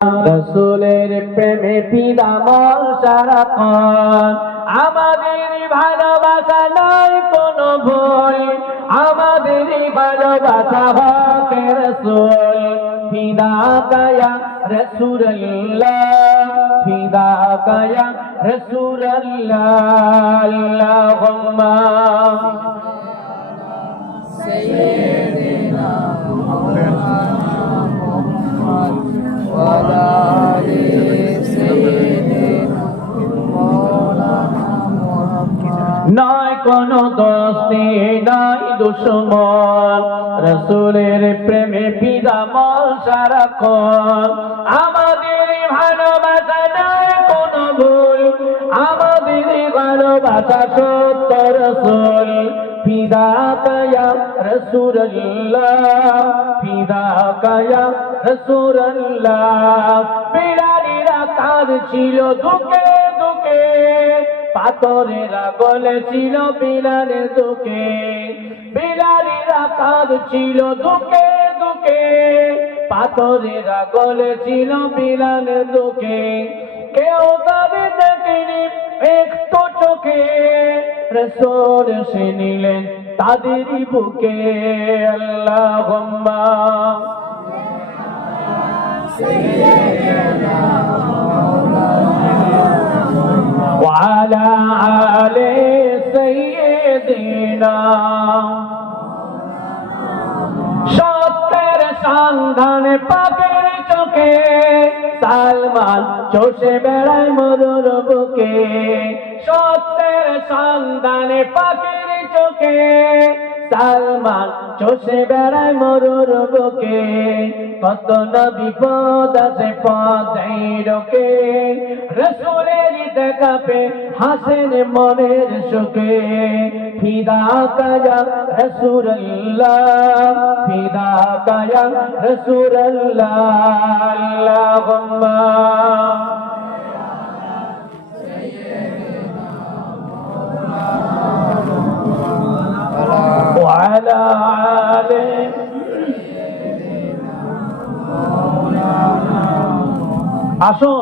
রসুলের প্রেমে ফিদা মন সারাক্ষণ, আমাদের ভালোবাসা নাই কোনো ভুল, আমাদের ভালোবাসা হকে রসুল। ফিদা কায়া রসুল্লাহ, ফিদা কায়া রসুল্লাহ, আল্লাহুম্মা সাইয়্যিদিনা মুহাম্মদ ওয়া আলা আলি সাইয়্যিদিনা মাওলানা মুহাম্মদ। নয় কোনো দোস্তি নাই দুশমন, রসুলের প্রেমে ফিদা মন সারাক্ষণ, আমাদের ভালোবাসা নাই কোনো ভুল, আমাদের ভালোবাসা সত্য রসুল। ফিদা কায়া রসুল্লাহ, ফিদা কায়া রসুল্লাহ। বিড়ালিরা কাঁদছিল দুঃখে দুঃখে, পাথরেরা গলেছিল বিলালের দুঃখে। বিড়ালিরা কাঁদছিল দুঃখে দুঃখে, পাথরেরা গলেছিল বিলালের দুঃখে। কেউ তাদের দেখেনি একটু চোখে, রসুল এসে নিলেন তাদেরই বুকে। আল্লাহুম্মা সাইয়্যিদিনা ওয়া আলা আলি সাইয়্যিদিনা। সত্যের সন্ধানে পাপের চোখে, সালমান চষে বেড়ায় মরুর বুকে। সত্যের সন্ধানে পাখির চোখে, সালমান চষে বেড়ায় মরুর বুকে। কত না বিপদ আছে পথেই রোকে, রসুলের দেখা পে হাসেন মনের সুখে। ফিদা কায়া রসুল্লাহ, ফিদা কায়া রসুল্লাহ, আল্লাহুম্মা ওয়া আলা আলি আসুন।